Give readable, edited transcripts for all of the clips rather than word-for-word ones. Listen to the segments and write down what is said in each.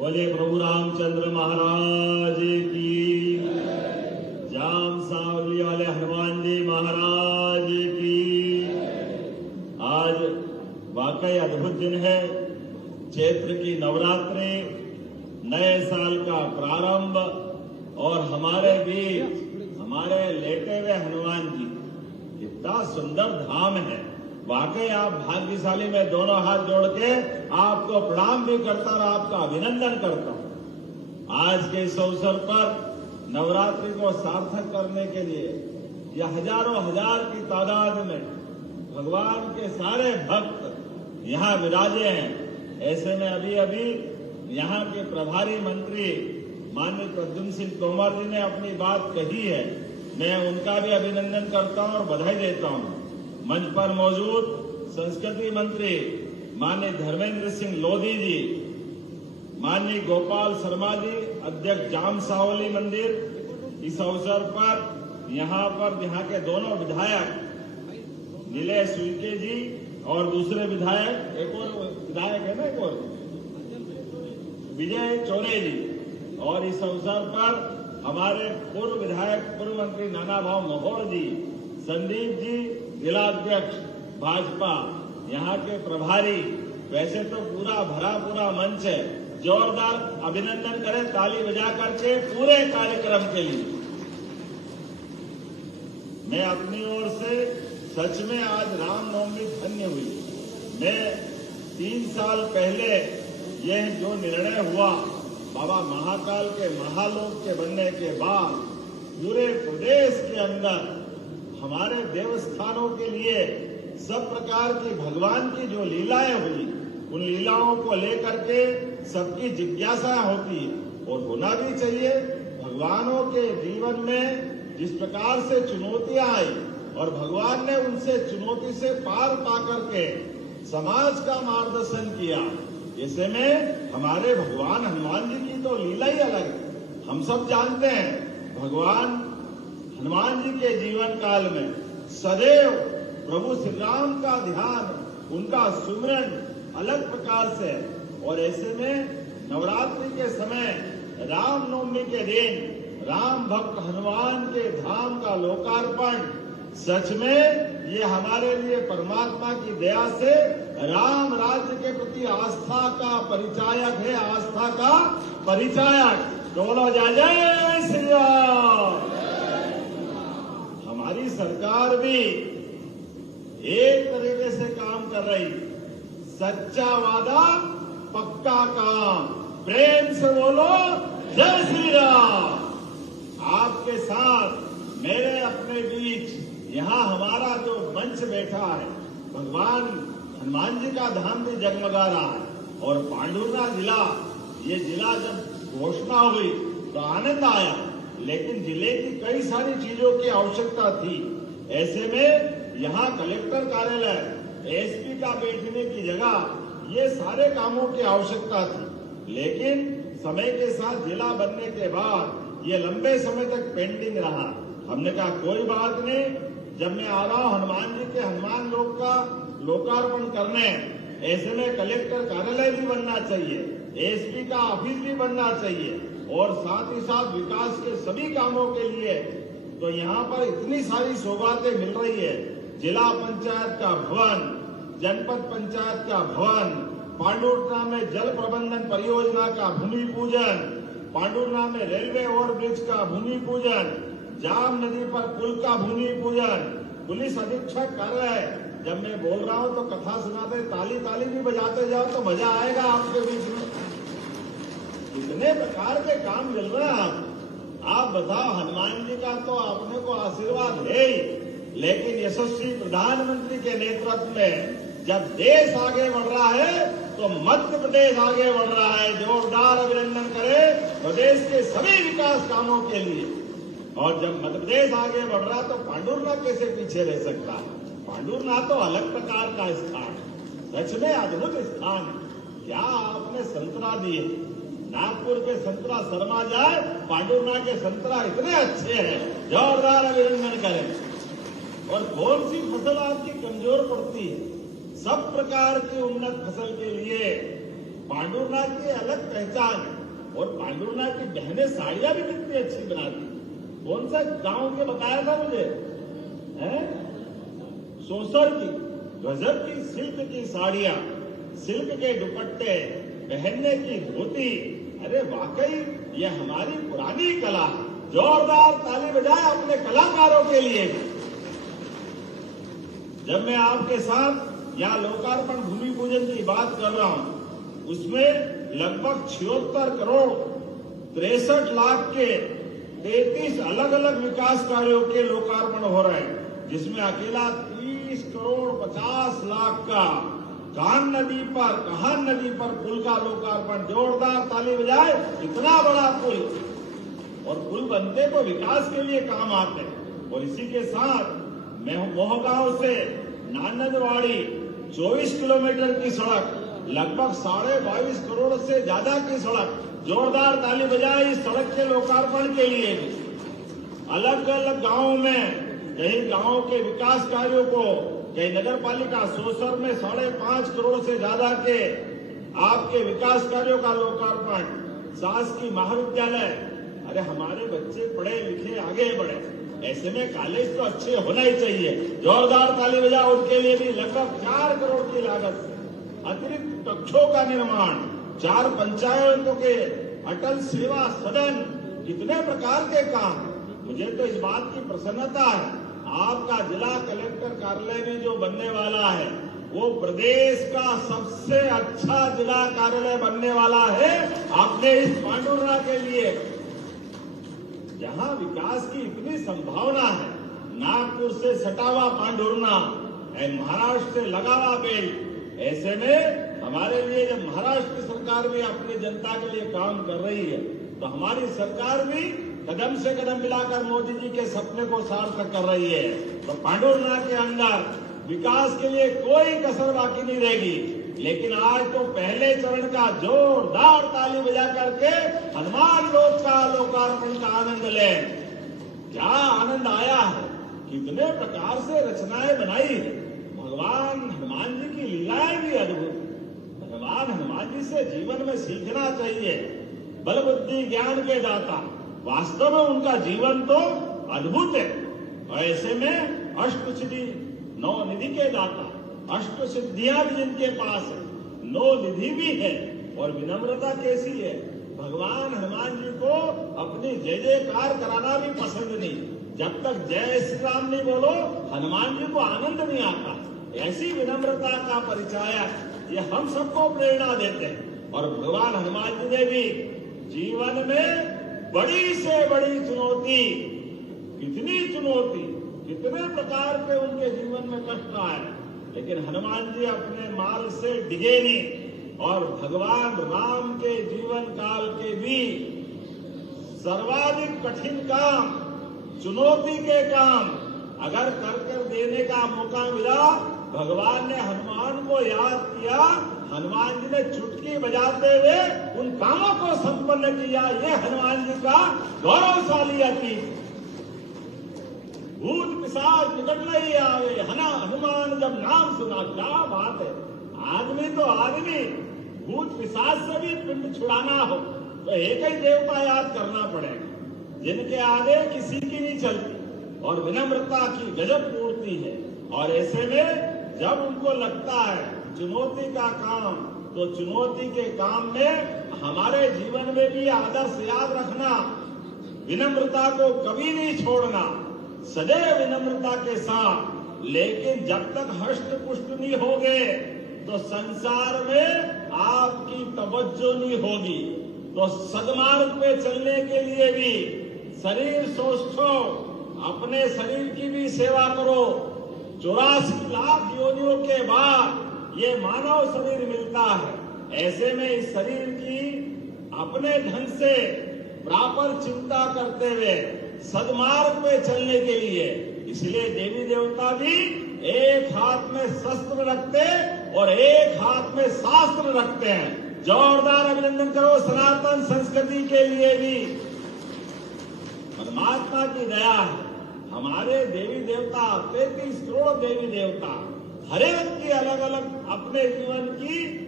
बोले प्रभु रामचंद्र महाराज की, जाम सावली वाले हनुमान जी महाराज की। आज वाकई अद्भुत दिन है। चैत्र की नवरात्रि, नए साल का प्रारंभ और हमारे बीच हमारे लेटे हुए हनुमान जी, कितना सुंदर धाम है। वाकई आप भाग्यशाली। मैं दोनों हाथ जोड़ के आपको प्रणाम भी करता और आपका अभिनंदन करता हूं। आज के इस अवसर पर नवरात्रि को सार्थक करने के लिए यह हजारों हजार की तादाद में भगवान के सारे भक्त यहाँ विराजे हैं। ऐसे में अभी अभी यहाँ के प्रभारी मंत्री माननीय प्रद्युम्न सिंह तोमर जी ने अपनी बात कही है। मैं उनका भी अभिनंदन करता हूँ और बधाई देता हूँ। मंच पर मौजूद संस्कृति मंत्री माननीय धर्मेंद्र सिंह लोधी जी, माननीय गोपाल शर्मा जी, अध्यक्ष जाम सावली मंदिर, इस अवसर पर यहाँ के दोनों विधायक नीलेश उइके जी और दूसरे विधायक, एक और विधायक है ना, एक और विजय चौरे जी, और इस अवसर पर हमारे पूर्व विधायक पूर्व मंत्री नाना भाव मोहर जी, संदीप जी जिलाध्यक्ष भाजपा, यहाँ के प्रभारी। वैसे तो पूरा मंच है। जोरदार अभिनंदन करें ताली बजा करके पूरे कार्यक्रम के लिए। मैं अपनी ओर से सच में आज रामनवमी धन्य हुई। मैं 3 साल पहले यह जो निर्णय हुआ बाबा महाकाल के महालोक के बनने के बाद, पूरे प्रदेश के अंदर हमारे देवस्थानों के लिए सब प्रकार की भगवान की जो लीलाएं हुई, उन लीलाओं को लेकर के सबकी जिज्ञासा होती है और होना भी चाहिए। भगवानों के जीवन में जिस प्रकार से चुनौतियां आई और भगवान ने उनसे चुनौती से पार पा करके समाज का मार्गदर्शन किया। ऐसे में हमारे भगवान हनुमान जी की तो लीला ही अलग है। हम सब जानते हैं भगवान हनुमान जी के जीवन काल में सदैव प्रभु श्री राम का ध्यान, उनका सुमिरन अलग प्रकार से। और ऐसे में नवरात्रि के समय रामनवमी के दिन राम भक्त हनुमान के धाम का लोकार्पण, सच में ये हमारे लिए परमात्मा की दया से राम राज्य के प्रति आस्था का परिचायक है, आस्था का परिचायक। बोलो जय जय श्री राम। हमारी सरकार भी एक तरीके से काम कर रही, सच्चा वादा पक्का काम। प्रेम से बोलो जय श्री राम। आपके साथ मेरे अपने बीच यहाँ हमारा जो मंच बैठा है, भगवान हनुमान जी का धाम भी जगमगा रहा है। और पांडुरना जिला, ये जिला जब घोषणा हुई तो आनंद आया, लेकिन जिले की कई सारी चीजों की आवश्यकता थी। ऐसे में यहाँ कलेक्टर कार्यालय, एसपी का बैठने की जगह, ये सारे कामों की आवश्यकता थी। लेकिन समय के साथ जिला बनने के बाद ये लंबे समय तक पेंडिंग रहा। हमने कहा कोई बात नहीं, जब मैं आ रहा हूँ हनुमान जी के हनुमान लोक का लोकार्पण करने, ऐसे में कलेक्टर कार्यालय भी बनना चाहिए, एसपी का ऑफिस भी बनना चाहिए और साथ ही साथ विकास के सभी कामों के लिए। तो यहाँ पर इतनी सारी सौगातें मिल रही है। जिला पंचायत का भवन, जनपद पंचायत का भवन, पांडुरना में जल प्रबंधन परियोजना का भूमि पूजन, पांडुरना में रेलवे ओवरब्रिज का भूमि पूजन, जाम नदी पर पुल का भूमि पूजन, पुलिस अधीक्षक कर रहे हैं। जब मैं बोल रहा हूँ तो कथा सुनाते ताली भी बजाते जाओ तो मजा आएगा आपके बीच में। इतने प्रकार के काम मिल रहे हैं। आप बताओ, हनुमान जी का तो अपने को आशीर्वाद है ही, लेकिन यशस्वी प्रधानमंत्री के नेतृत्व में जब देश आगे बढ़ रहा है तो मध्य प्रदेश आगे बढ़ रहा है। जोरदार अभिनंदन करें प्रदेश के सभी विकास कामों के लिए। और जब मध्य प्रदेश आगे बढ़ रहा तो पांडुरना कैसे पीछे रह सकता है? पांडुरना तो अलग प्रकार का स्थान, सच में अद्भुत स्थान है। क्या आपने संतरा दिए, नागपुर के संतरा शर्मा जाए, पांडुरना के संतरा इतने अच्छे हैं। जोरदार अभिनंदन करें। और कौन सी फसल आपकी कमजोर पड़ती है? सब प्रकार की उन्नत फसल के लिए पांडुरनाथ की अलग पहचान है। और पांडुरनाथ की बहनें साड़ियां भी कितनी अच्छी बनाती। कौन सा गांव के बताया था मुझे, सोसर की गजब की सिल्क की साड़ियां, सिल्क के दुपट्टे, पहनने की धोती। अरे वाकई ये हमारी पुरानी कला। जोरदार ताली बजाए अपने कलाकारों के लिए। जब मैं आपके साथ यहाँ लोकार्पण भूमि पूजन की बात कर रहा हूं, उसमें लगभग 76 करोड़ 63 लाख के 33 अलग अलग विकास कार्यों के लोकार्पण हो रहे हैं, जिसमें अकेला 30 करोड़ 50 लाख का कहान नदी पर पुल का लोकार्पण। जोरदार ताली बजाए। इतना बड़ा पुल, और पुल बनते तो विकास के लिए काम आते हैं। और इसी के साथ मैं मोहगांव से नानदवाड़ी 24 किलोमीटर की सड़क, लगभग 22.5 करोड़ से ज्यादा की सड़क। जोरदार ताली बजाए इस सड़क के लोकार्पण के लिए भी। अलग अलग गांवों में कई गांवों के विकास कार्यों को, कई नगर पालिका सोसर में 5.5 करोड़ से ज्यादा के आपके विकास कार्यों का लोकार्पण। शासकीय महाविद्यालय, अरे हमारे बच्चे पढ़े लिखे आगे बढ़े, ऐसे में कॉलेज तो अच्छे होना ही चाहिए। जोरदार ताली बजा उनके लिए भी। लगभग 4 करोड़ की लागत से अतिरिक्त कक्षों का निर्माण, 4 पंचायतों के अटल सेवा सदन, कितने प्रकार के काम। मुझे तो इस बात की प्रसन्नता है, आपका जिला कलेक्टर कार्यालय भी जो बनने वाला है वो प्रदेश का सबसे अच्छा जिला कार्यालय बनने वाला है अपने इस पांडुरना के लिए, जहां विकास की इतनी संभावना है। नागपुर से सटा हुआ पांडुरना, महाराष्ट्र से लगा हुआ बेल्ट। ऐसे में हमारे लिए जब महाराष्ट्र की सरकार भी अपनी जनता के लिए काम कर रही है, तो हमारी सरकार भी कदम से कदम मिलाकर मोदी जी के सपने को सार्थक कर रही है। तो पांडुरना के अंदर विकास के लिए कोई कसर बाकी नहीं रहेगी। लेकिन आज तो पहले चरण का जोरदार ताली बजा करके हनुमान लोक का लोकार्पण का आनंद लें। क्या आनंद आया है, कितने प्रकार से रचनाएं बनाई है। भगवान हनुमान जी की लीलाएं भी अद्भुत। भगवान हनुमान जी से जीवन में सीखना चाहिए। बल बुद्धि ज्ञान के दाता, वास्तव में उनका जीवन तो अद्भुत है। और ऐसे में अष्टसिद्धि 9 निधि के दाता, अष्ट सिद्धियां भी जिनके पास है, 9 निधि भी है। और विनम्रता कैसी है, भगवान हनुमान जी को अपनी जय जयकार कराना भी पसंद नहीं। जब तक जय श्री राम नहीं बोलो, हनुमान जी को आनंद नहीं आता। ऐसी विनम्रता का परिचायक ये हम सबको प्रेरणा देते हैं। और भगवान हनुमान जी ने भी जीवन में बड़ी से बड़ी चुनौती, कितने प्रकार के उनके जीवन में कष्ट आए, लेकिन हनुमान जी अपने माल से डिगे नहीं। और भगवान राम के जीवन काल के भी सर्वाधिक कठिन काम, चुनौती के काम अगर कर देने का मौका मिला, भगवान ने हनुमान को याद किया। हनुमान जी ने चुटकी बजाते हुए उन कामों को संपन्न किया। ये हनुमान जी का गौरवशाली अतीत। भूत पिशाच निकट नहीं आवे, हनुमान जब नाम सुना। क्या बात है। आदमी तो आदमी, भूत पिशाच से भी पिंड छुड़ाना हो तो एक ही देवता याद करना पड़ेगा, जिनके आगे किसी की नहीं चलती और विनम्रता की गजब पूर्ति है। और ऐसे में जब उनको लगता है चुनौती का काम, तो चुनौती के काम में हमारे जीवन में भी आदर्श याद रखना, विनम्रता को कभी नहीं छोड़ना, सदैव विनम्रता के साथ। लेकिन जब तक हष्ट पुष्ट नहीं होगे तो संसार में आपकी तवज्जो नहीं होगी। तो सदमार्ग पे चलने के लिए भी शरीर सोचो, अपने शरीर की भी सेवा करो। 84 लाख योनियों के बाद ये मानव शरीर मिलता है। ऐसे में इस शरीर की अपने ढंग से प्रॉपर चिंता करते हुए सदमार्ग पे चलने के लिए, इसलिए देवी देवता भी एक हाथ में शस्त्र रखते और एक हाथ में शास्त्र रखते हैं। जोरदार अभिनंदन करो सनातन संस्कृति के लिए भी। परमात्मा की दया है, हमारे देवी देवता 33 करोड़ देवी देवता, हर एक की अलग अलग अपने जीवन की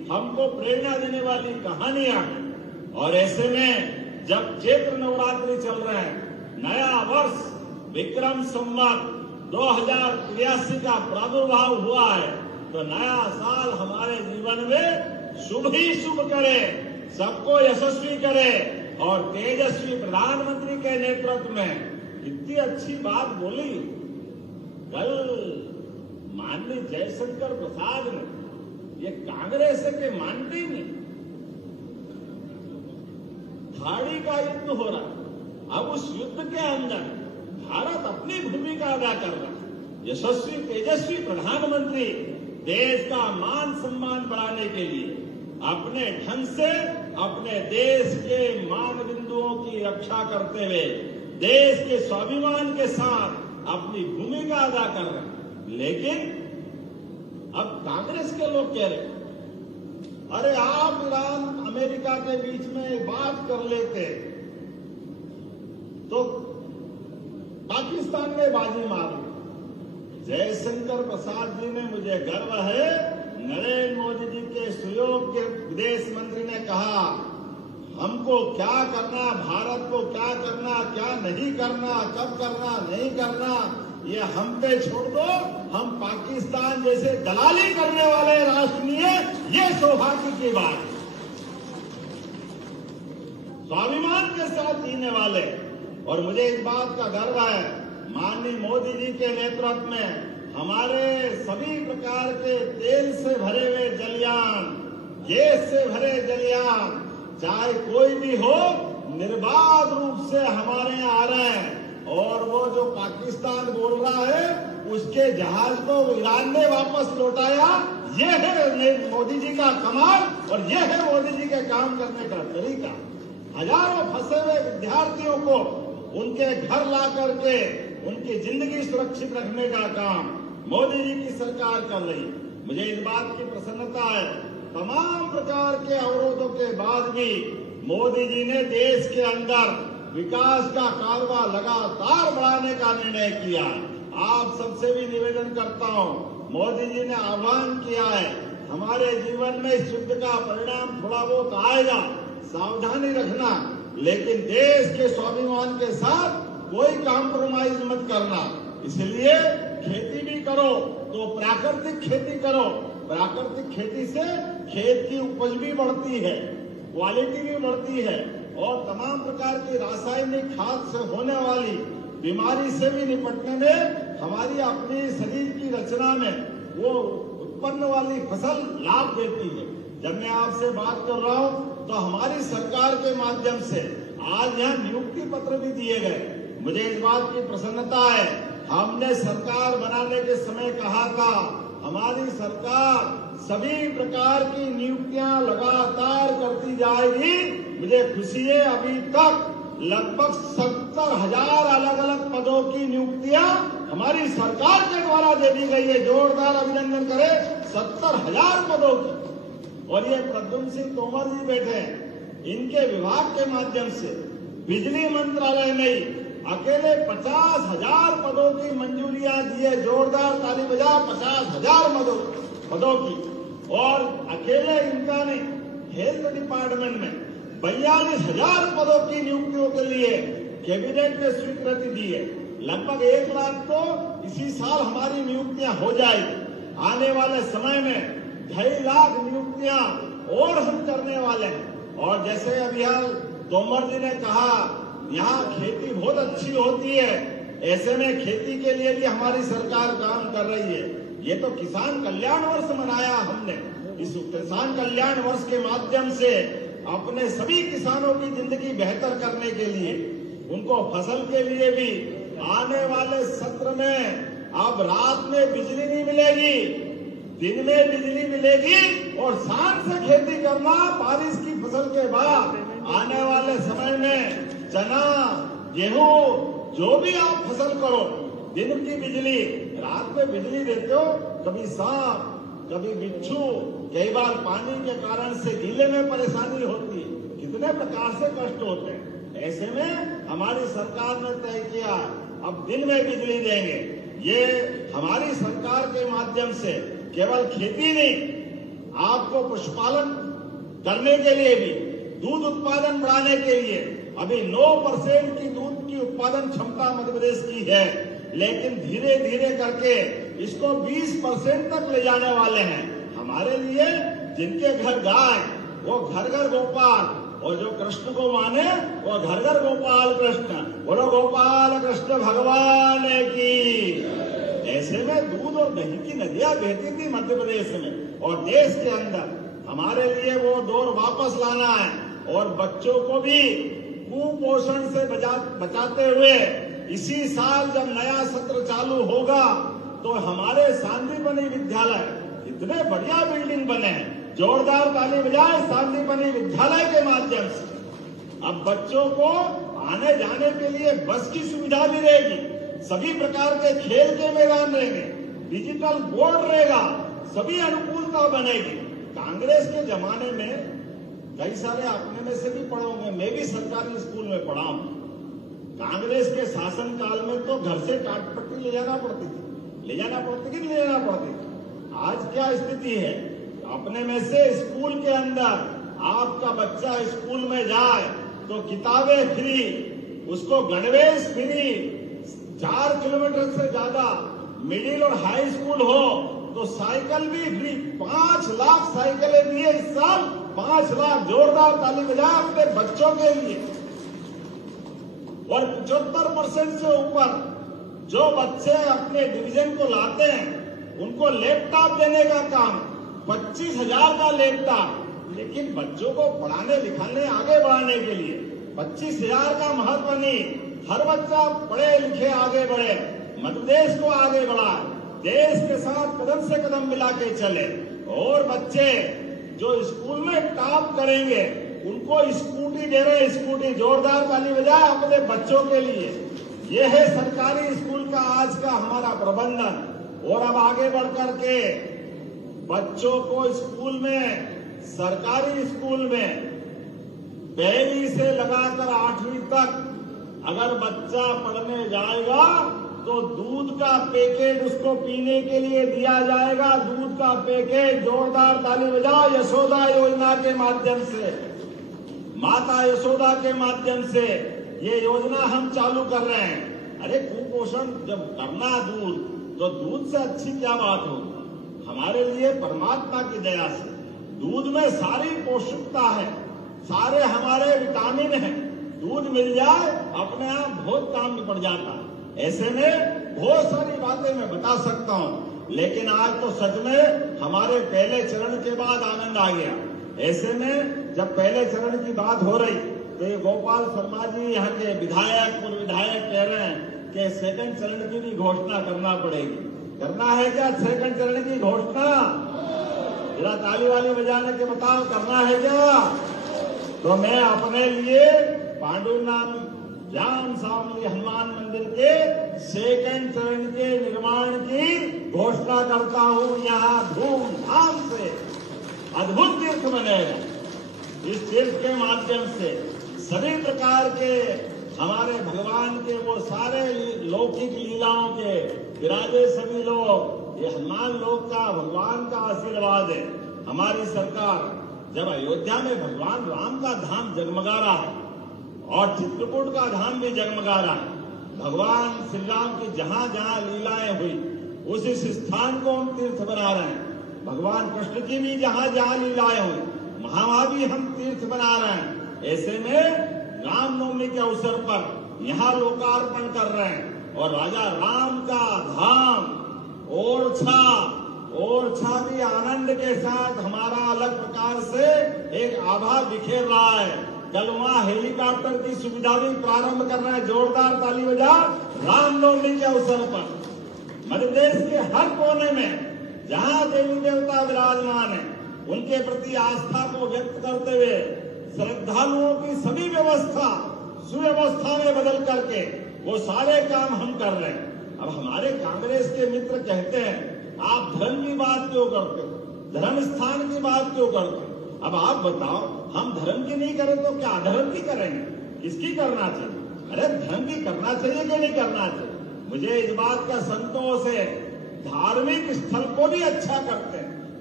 हमको प्रेरणा देने वाली कहानियां हैं। और ऐसे में जब चैत्र नवरात्रि चल रहे हैं, नया वर्ष विक्रम संवत 2083 का प्रादुर्भाव हुआ है, तो नया साल हमारे जीवन में शुभ ही शुभ करे, सबको यशस्वी करे। और तेजस्वी प्रधानमंत्री के नेतृत्व में इतनी अच्छी बात बोली कल माननीय जयशंकर प्रसाद ने, ये कांग्रेस के मानते ही नहीं। खाड़ी का युद्ध हो रहा, अब उस युद्ध के अंदर भारत अपनी भूमिका अदा कर रहा है। यशस्वी तेजस्वी प्रधानमंत्री देश का मान सम्मान बढ़ाने के लिए अपने ढंग से अपने देश के मान बिंदुओं की रक्षा करते हुए देश के स्वाभिमान के साथ अपनी भूमिका अदा कर रहे हैं। लेकिन अब कांग्रेस के लोग कह रहे, अरे आप ईरान अमेरिका के बीच में बात कर लेते तो पाकिस्तान ने बाजी मारी। जयशंकर प्रसाद जी ने, मुझे गर्व है, नरेंद्र मोदी जी के सुयोग्य विदेश मंत्री ने कहा, हमको क्या करना, भारत को क्या करना, क्या नहीं करना, कब करना, नहीं करना, ये हम पे छोड़ दो। हम पाकिस्तान जैसे दलाली करने वाले राष्ट्र नहीं है, ये सौभाग्य की बात है। स्वाभिमान के साथ जीने वाले, और मुझे इस बात का गर्व है, माननीय मोदी जी के नेतृत्व में हमारे सभी प्रकार के तेल से भरे हुए जलयान, गैस से भरे जलयान, चाहे कोई भी हो, निर्बाध रूप से हमारे यहाँ आ रहे हैं। और वो जो पाकिस्तान बोल रहा है, उसके जहाज को ईरान ने वापस लौटाया। ये है मोदी जी का कमाल, और ये है मोदी जी के काम करने का तरीका। हजारों फंसे हुए विद्यार्थियों को उनके घर ला करके उनकी जिंदगी सुरक्षित रखने का काम मोदी जी की सरकार कर रही। मुझे इस बात की प्रसन्नता है, तमाम प्रकार के अवरोधों के बाद भी मोदी जी ने देश के अंदर विकास का कारवा लगातार बढ़ाने का निर्णय किया। आप सबसे भी निवेदन करता हूं, मोदी जी ने आह्वान किया है, हमारे जीवन में इस युद्ध का परिणाम थोड़ा बहुत आएगा, सावधानी रखना, लेकिन देश के स्वाभिमान के साथ कोई कॉम्प्रोमाइज मत करना। इसलिए खेती भी करो तो प्राकृतिक खेती करो। प्राकृतिक खेती से खेत की उपज भी बढ़ती है, क्वालिटी भी बढ़ती है, और तमाम प्रकार की रासायनिक खाद से होने वाली बीमारी से भी निपटने में हमारी अपनी शरीर की रचना में वो उत्पन्न वाली फसल लाभ देती है। जब मैं आपसे बात कर रहा हूँ तो हमारी सरकार के माध्यम से आज यहाँ नियुक्ति पत्र भी दिए गए। मुझे इस बात की प्रसन्नता है, हमने सरकार बनाने के समय कहा था, हमारी सरकार सभी प्रकार की नियुक्तियां लगातार करती जाएगी। मुझे खुशी है, अभी तक लगभग 70,000 अलग अलग पदों की नियुक्तियां हमारी सरकार के द्वारा दे दी गई है। जोरदार अभिनंदन करें 70,000 पदों की। और ये प्रद्युम्न सिंह तोमर जी बैठे हैं, इनके विभाग के माध्यम से बिजली मंत्रालय में अकेले 50,000 पदों की मंजूरियां दी है। जोरदार ताली बजा, 50,000 पदों की। और अकेले इनका नहीं, हेल्थ डिपार्टमेंट में 42,000 पदों की नियुक्तियों के लिए कैबिनेट ने स्वीकृति दी है। लगभग 1 लाख तो इसी साल हमारी नियुक्तियां हो जाएगी। आने वाले समय में 2.5 लाख नियुक्तियां और हम करने वाले हैं। और जैसे अभी तोमर जी ने कहा, यहाँ खेती बहुत अच्छी होती है, ऐसे में खेती के लिए भी हमारी सरकार काम कर रही है। ये तो किसान कल्याण वर्ष मनाया हमने। इस किसान कल्याण वर्ष के माध्यम से अपने सभी किसानों की जिंदगी बेहतर करने के लिए, उनको फसल के लिए भी आने वाले सत्र में अब रात में बिजली नहीं मिलेगी, दिन में बिजली मिलेगी। और शान से खेती करना, बारिश की फसल के बाद आने वाले समय में चना, गेहूं, जो भी आप फसल करो, दिन की बिजली, रात में बिजली देते हो। कभी सांप, कभी बिच्छू, कई बार पानी के कारण से गीले में परेशानी होती है, कितने प्रकार से कष्ट होते हैं। ऐसे में हमारी सरकार ने तय किया अब दिन में बिजली देंगे। ये हमारी सरकार के माध्यम से केवल खेती नहीं, आपको पशुपालन करने के लिए भी, दूध उत्पादन बढ़ाने के लिए अभी 9% की दूध की उत्पादन क्षमता मध्य प्रदेश की है, लेकिन धीरे धीरे करके इसको 20% तक ले जाने वाले हैं। हमारे लिए जिनके घर गाय वो घर घर गोपाल, और जो कृष्ण को माने वो घर घर गोपाल कृष्ण। बोलो गोपाल कृष्ण भगवान की। ऐसे में दूध और दही की नदियां बहती थी मध्य प्रदेश में और देश के अंदर। हमारे लिए वो दौर वापस लाना है और बच्चों को भी कुपोषण से बचाते हुए इसी साल जब नया सत्र चालू होगा तो हमारे सांदीपनि विद्यालय इतने बढ़िया बिल्डिंग बने हैं, जोरदार ताली बजाए सांदीपनि विद्यालय के माध्यम से। अब बच्चों को आने जाने के लिए बस की सुविधा भी रहेगी, सभी प्रकार के खेल के मैदान रहेंगे, डिजिटल बोर्ड रहेगा, सभी अनुकूलता बनेगी। कांग्रेस के जमाने में कई सारे अपने में से भी पढ़े होंगे, मैं भी सरकारी स्कूल में पढ़ा हूं। कांग्रेस के शासन काल में तो घर से टाट पट्टी ले जाना पड़ती थी, ले जाना पड़ती। आज क्या स्थिति है? अपने में से स्कूल के अंदर आपका बच्चा स्कूल में जाए तो किताबें फ्री, उसको गणवेश फ्री, 4 किलोमीटर से ज्यादा मिडिल और हाई स्कूल हो तो साइकिल भी फ्री। 5 लाख साइकिलें दी है इस साल, 5 लाख। जोरदार ताली बजाए अपने बच्चों के लिए। और 75% से ऊपर जो बच्चे अपने डिवीजन को लाते हैं उनको लैपटॉप देने का काम, 25,000 का लैपटॉप। लेकिन बच्चों को पढ़ाने लिखाने आगे बढ़ाने के लिए 25,000 का महत्व नहीं, हर बच्चा पढ़े लिखे आगे बढ़े, मध्य प्रदेश को आगे बढ़ाए, देश के साथ कदम से कदम मिला के चले। और बच्चे जो स्कूल में टॉप करेंगे उनको स्कूटी दे रहे हैं, स्कूटी। जोरदार ताली बजाए अपने बच्चों के लिए। ये है सरकारी स्कूल का आज का हमारा प्रबंधन। और अब आगे बढ़ करके बच्चों को स्कूल में, सरकारी स्कूल में 1 से लगाकर 8वीं तक अगर बच्चा पढ़ने जाएगा तो दूध का पैकेट उसको पीने के लिए दिया जाएगा। दूध का पैकेट। जोरदार ताली बजाओ। यशोदा योजना के माध्यम से, माता यशोदा के माध्यम से ये योजना हम चालू कर रहे हैं। अरे कुपोषण जब करना दूध, तो दूध से अच्छी क्या बात हो? हमारे लिए परमात्मा की दया से दूध में सारी पौष्टिकता है, सारे हमारे विटामिन हैं। दूध मिल जाए अपने आप बहुत काम में पड़ जाता है। ऐसे में बहुत सारी बातें मैं बता सकता हूँ, लेकिन आज तो सच में हमारे पहले चरण के बाद आनंद आ गया। ऐसे में जब पहले चरण की बात हो रही तो ये गोपाल शर्मा जी यहाँ के विधायक, पूर्व विधायक कह रहे हैं कि सेकंड चरण की भी घोषणा करना पड़ेगी। करना है क्या सेकंड चरण की घोषणा? जरा ताली वाली बजाने के बताओ, करना है क्या? तो मैं अपने लिए पांडुनाम जाम सामली हनुमान मंदिर के सेकंड चरण के निर्माण की घोषणा करता हूँ। यहाँ धूमधाम से अद्भुत तीर्थ बनेगा। इस तीर्थ के माध्यम से सभी प्रकार के हमारे भगवान के वो सारे लौकिक लीलाओं के विराजे सभी लोग। ये हनुमान लोक का भगवान का आशीर्वाद है। हमारी सरकार जब अयोध्या में भगवान राम का धाम जगमगा रहा है और चित्रकूट का धाम भी जगमगा रहा है, भगवान श्री राम की जहां जहां लीलाएं हुई उस स्थान को हम तीर्थ बना रहे हैं। भगवान कृष्ण की भी जहां जहां लीलाएं हुई वहां भी हम तीर्थ बना रहे हैं। ऐसे में रामनवमी के अवसर पर यहाँ लोकार्पण कर रहे हैं और राजा राम का धाम ओरछा भी आनंद के साथ हमारा अलग प्रकार से एक आभा बिखेर रहा है। कल वहाँ हेलीकॉप्टर की सुविधा भी प्रारंभ कर रहे हैं। जोरदार ताली बजा। रामनवमी के अवसर पर मध्य प्रदेश के हर कोने में जहाँ देवी देवता विराजमान है उनके प्रति आस्था को व्यक्त करते हुए श्रद्धालुओं की सभी व्यवस्था सुव्यवस्था में बदल करके वो सारे काम हम कर रहे हैं। अब हमारे कांग्रेस के मित्र कहते हैं आप धर्म की बात क्यों करते हो, धर्म स्थान की बात क्यों करते हो? अब आप बताओ, हम धर्म की नहीं करें तो क्या अधर्म की करेंगे? किसकी करना चाहिए? अरे धर्म की करना चाहिए कि नहीं करना चाहिए? मुझे इस बात का संतोष है, धार्मिक स्थल को भी अच्छा करते हैं,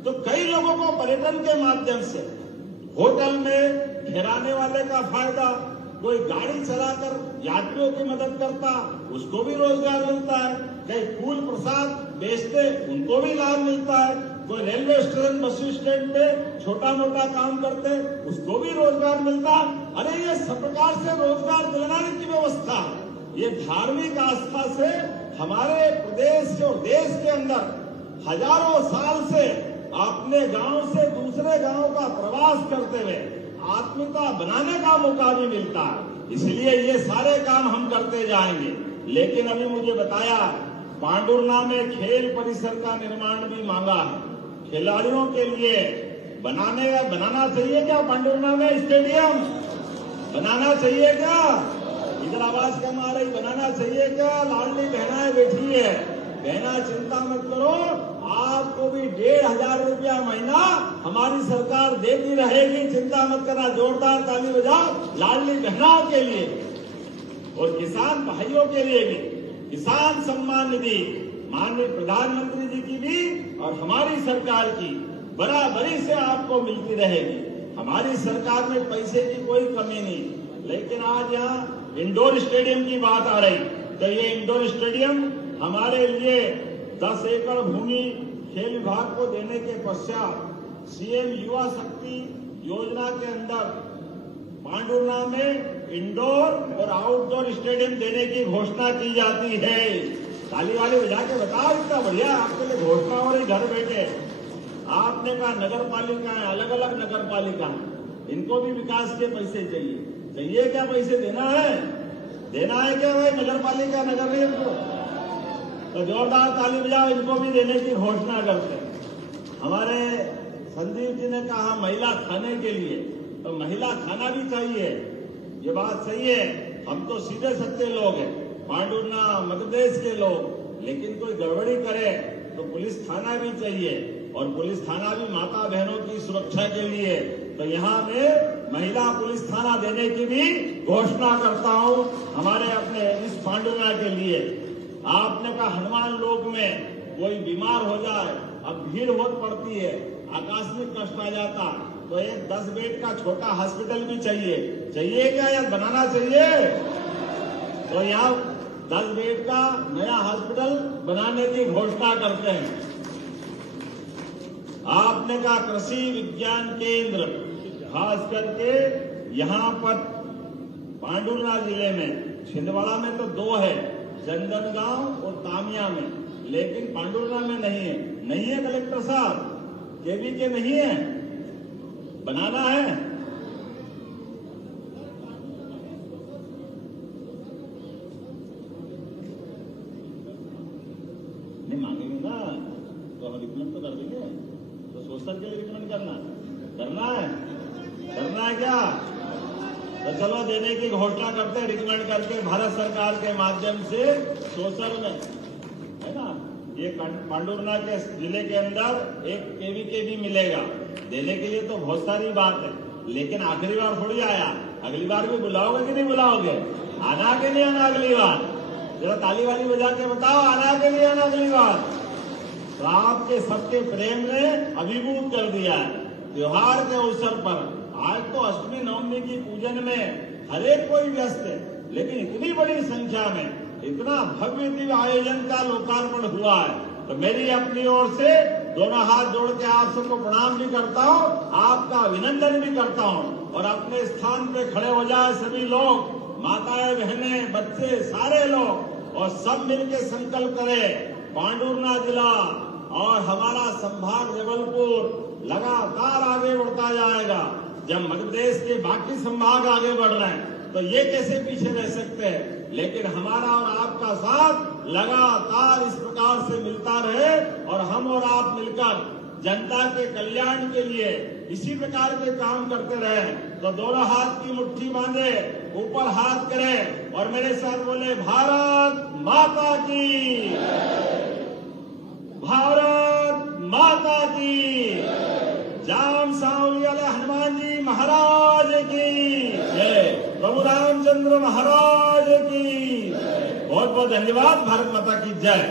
तो कई लोगों को पर्यटन के माध्यम से होटल में ठहराने वाले का फायदा, कोई गाड़ी चलाकर यात्रियों की मदद करता उसको भी रोजगार मिलता है, कई फूल प्रसाद बेचते उनको भी लाभ मिलता है, कोई रेलवे स्टेशन बस स्टैंड पे छोटा मोटा काम करते उसको भी रोजगार मिलता। अरे ये सब प्रकार से रोजगार दिलाने की व्यवस्था, ये धार्मिक आस्था से हमारे प्रदेश और देश के अंदर हजारों साल से अपने गांव से दूसरे गांव का प्रवास करते हुए आत्मीयता बनाने का मौका भी मिलता है। इसलिए ये सारे काम हम करते जाएंगे। लेकिन अभी मुझे बताया पांडुरना में खेल परिसर का निर्माण भी मांगा है, खिलाड़ियों के लिए बनाना चाहिए क्या? पांडुरना में स्टेडियम बनाना चाहिए क्या? इधर आवाज कम आ रही, बनाना चाहिए क्या? लाडली बहनाएं बैठी है, बहना चिंता मत करो, आपको भी 1,500 रुपया महीना हमारी सरकार देती रहेगी, चिंता मत करना। जोरदार ताली बजाओ लाडली बहनाओं के लिए और किसान भाइयों के लिए भी। किसान सम्मान निधि माननीय प्रधानमंत्री जी की भी और हमारी सरकार की बराबरी से आपको मिलती रहेगी। हमारी सरकार में पैसे की कोई कमी नहीं। लेकिन आज यहाँ इंडोर स्टेडियम की बात आ रही, तो ये इंडोर स्टेडियम हमारे लिए 10 एकड़ भूमि खेल विभाग को देने के पश्चात सीएम युवा शक्ति योजना के अंदर पांडुरना में इंडोर और आउटडोर स्टेडियम देने की घोषणा की जाती है। ताली वाली बजा के बताओ, इतना बढ़िया आपके लिए घोषणा हो रही घर बैठे। आपने कहा नगर पालिका है, अलग अलग नगर पालिका है, इनको भी विकास के पैसे चाहिए क्या? पैसे देना है क्या भाई? नगर पालिका नगर निगम को तो जोरदार ताली बजाओ, इनको भी देने की घोषणा करते हैं। हमारे संदीप जी ने कहा महिला थाने के लिए, तो महिला थाना भी चाहिए, ये बात सही है। हम तो सीधे सत्य लोग हैं, पांडुरना मध्य प्रदेश के लोग, लेकिन कोई गड़बड़ी करे तो पुलिस थाना भी चाहिए और पुलिस थाना भी माता बहनों की सुरक्षा के लिए। तो यहाँ में महिला पुलिस थाना देने की भी घोषणा करता हूँ हमारे अपने इस पांडुरना के लिए। आपने कहा हनुमान लोक में कोई बीमार हो जाए, अब भीड़ बहुत पड़ती है, आकस्मिक कष्ट आ जाता, तो एक 10 बेड का छोटा हॉस्पिटल भी चाहिए क्या या बनाना चाहिए? तो यहाँ 10 बेड का नया हॉस्पिटल बनाने की घोषणा करते हैं। आपने कहा कृषि विज्ञान केंद्र, खास करके यहाँ पर पांडुरना जिले में, छिंदवाड़ा में तो 2 है, चंदनगांव और तामिया में, लेकिन पांडुरना में नहीं है कलेक्टर साहब, केवी के नहीं है, बनाना है। नहीं मांगेंगे ना तो हम रिकमेंड तो कर देंगे, तो सोशल के लिए रिकमेंड करना है क्या? तो चलो देने की घोषणा करते हैं, रिकमेंड करके भारत सरकार के माध्यम से सोशल में, है ना, ये पांडुरना के जिले के अंदर एक केवी के भी मिलेगा। देने के लिए तो बहुत सारी बात है, लेकिन आखिरी बार थोड़ी आया, अगली बार भी बुलाओगे कि नहीं बुलाओगे? आना के लिए आना अगली बार? जरा ताली वाली बजा के बताओ, आना के लिए आना अगली बार? तो आपके सबके प्रेम ने अभिभूत कर दिया है। त्योहार के अवसर पर आज तो अष्टमी नवमी की पूजन में हर एक कोई व्यस्त है, लेकिन इतनी बड़ी संख्या में इतना भव्य दिव्य आयोजन का लोकार्पण हुआ है, तो मेरी अपनी ओर से दोनों हाथ जोड़ के आप सबको प्रणाम भी करता हूँ, आपका अभिनंदन भी करता हूँ। और अपने स्थान पे खड़े हो जाए सभी लोग, माताएं बहनें बच्चे सारे लोग, और सब मिलकर संकल्प करें पांडुरना जिला और हमारा संभाग जबलपुर लगातार आगे बढ़ता जाएगा। जब मध्य प्रदेश के बाकी संभाग आगे बढ़ रहे हैं तो ये कैसे पीछे रह सकते हैं? लेकिन हमारा और आपका साथ लगातार इस प्रकार से मिलता रहे और हम और आप मिलकर जनता के कल्याण के लिए इसी प्रकार के काम करते रहे। तो दोनों हाथ की मुट्ठी बांधे, ऊपर हाथ करें और मेरे साथ बोले भारत माता की, भारत माता की, जाम सांवली वाले हनुमान जी महाराज की जय, प्रभु रामचंद्र महाराज की। बहुत बहुत धन्यवाद। भारत माता की जय।